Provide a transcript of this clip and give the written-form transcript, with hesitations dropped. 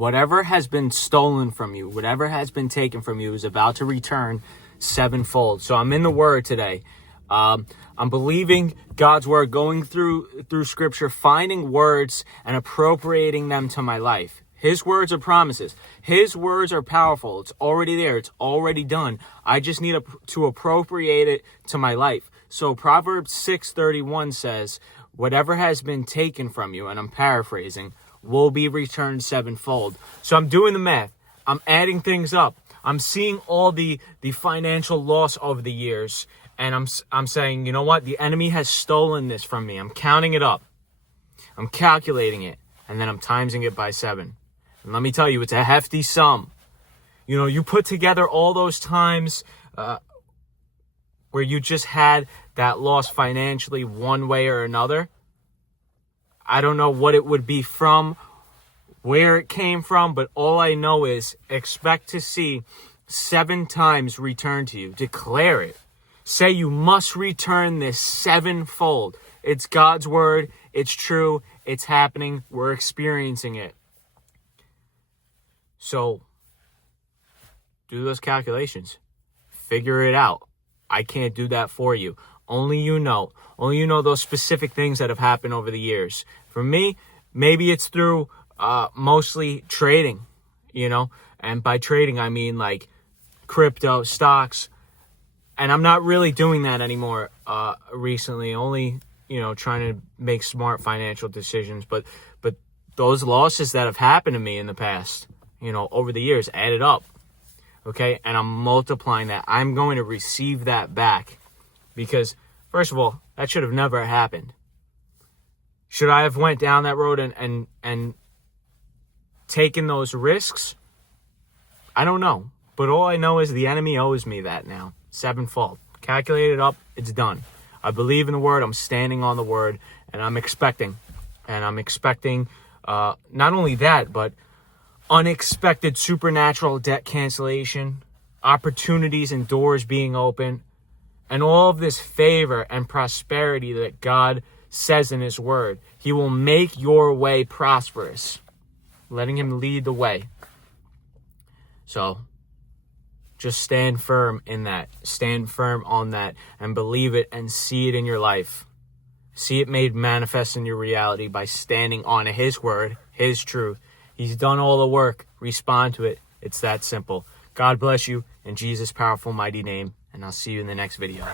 whatever has been stolen from you, whatever has been taken from you is about to return sevenfold. So I'm in the Word today. I'm believing God's Word, going through Scripture, finding words and appropriating them to my life. His words are promises. His words are powerful. It's already there. It's already done. I just need to appropriate it to my life. So Proverbs 6:31 says, whatever has been taken from you, and I'm paraphrasing, will be returned sevenfold. So I'm doing the math. I'm adding things up. I'm seeing all the financial loss over the years. And I'm saying, you know what? The enemy has stolen this from me. I'm counting it up. I'm calculating it. And then I'm timesing it by 7. And let me tell you, it's a hefty sum. You know, you put together all those times where you just had that loss financially one way or another. I don't know what it would be from, where it came from, but all I know is expect to see 7 times return to you. Declare it. Say you must return this sevenfold. It's God's word. It's true. It's happening. We're experiencing it. So do those calculations. Figure it out. I can't do that for you. Only you know. Only you know those specific things that have happened over the years. For me, maybe it's through mostly trading, you know. And by trading, I mean like crypto, stocks. And I'm not really doing that anymore recently. Only, you know, trying to make smart financial decisions. But those losses that have happened to me in the past, you know, over the years, added up. Okay, and I'm multiplying that. I'm going to receive that back because, first of all, that should have never happened. Should I have went down that road and taken those risks? I don't know. But all I know is the enemy owes me that now. Sevenfold. Calculate it up. It's done. I believe in the word. I'm standing on the word. And I'm expecting. Not only that, but unexpected supernatural debt cancellation, opportunities and doors being open, and all of this favor and prosperity that God says in his word. He will make your way prosperous, letting him lead the way. So just stand firm in that. Stand firm on that and believe it and see it in your life. See it made manifest in your reality by standing on his word, his truth. He's done all the work. Respond to it. It's that simple. God bless you in Jesus' powerful, mighty name. And I'll see you in the next video.